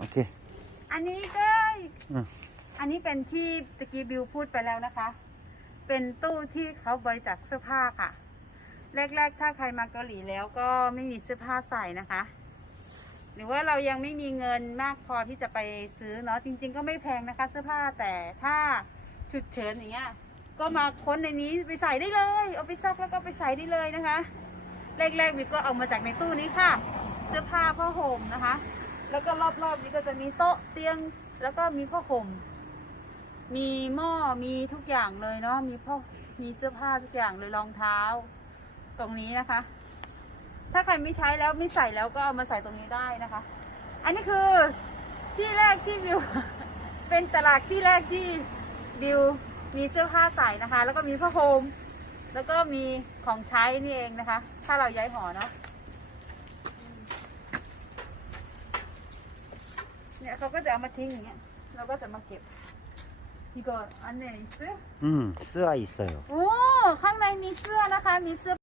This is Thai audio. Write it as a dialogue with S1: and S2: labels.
S1: โอเค
S2: อันนี้ก็
S1: อืม
S2: อันนี้เป็นที่ตะกี้บิวพูดไปแล้วนะคะ เป็นตู้ที่เขาบริจาคเสื้อผ้าค่ะ แรก ๆ ถ้าใครมาเกาหลีแล้วก็ไม่มีเสื้อผ้าใส่นะคะ หรือว่าเรายังไม่มีเงินมากพอที่จะไปซื้อเนาะ จริง ๆ ก็ไม่แพงนะคะ เสื้อผ้าแต่ถ้าฉุดเฉินอย่างเงี้ย ก็มาค้นในนี้ไปใส่ได้เลย เอาไปซักแล้วก็ไปใส่ได้เลยนะคะ แรกๆบิวก็เอามาจากในตู้นี้ค่ะ เสื้อผ้าผ้าห่มนะคะ แล้วก็รอบๆนี้ก็จะมีโต๊ะเตียง แล้วก็มีผ้าห่ม มีหม้อ มีทุกอย่างเลยเนาะ มีพ่อมีเสื้อผ้าทุกอย่างเลยรองเท้า ตรงนี้นะคะ ถ้าใครไม่ใช้แล้วไม่ใส่แล้วก็เอามาใส่ตรงนี้ได้นะคะ อันนี้คือที่แรกที่บิว เป็นตลาดที่แรกที่บิวมีเสื้อผ้าใส่นะคะ แล้วก็มีผ้าห่มแล้วก็มีของใช้นี่เองนะคะ ถ้าเราย้ายหอเนาะ เนี่ย เขาก็จะเอามาทิ้งอย่างเงี้ย เราก็จะมาเก็บนี่ก็อันไหนเสื้อ
S1: 음, 쓰아 있어요.
S2: โอ้ ข้างในมีเสื้อนะคะ มีเสื้อ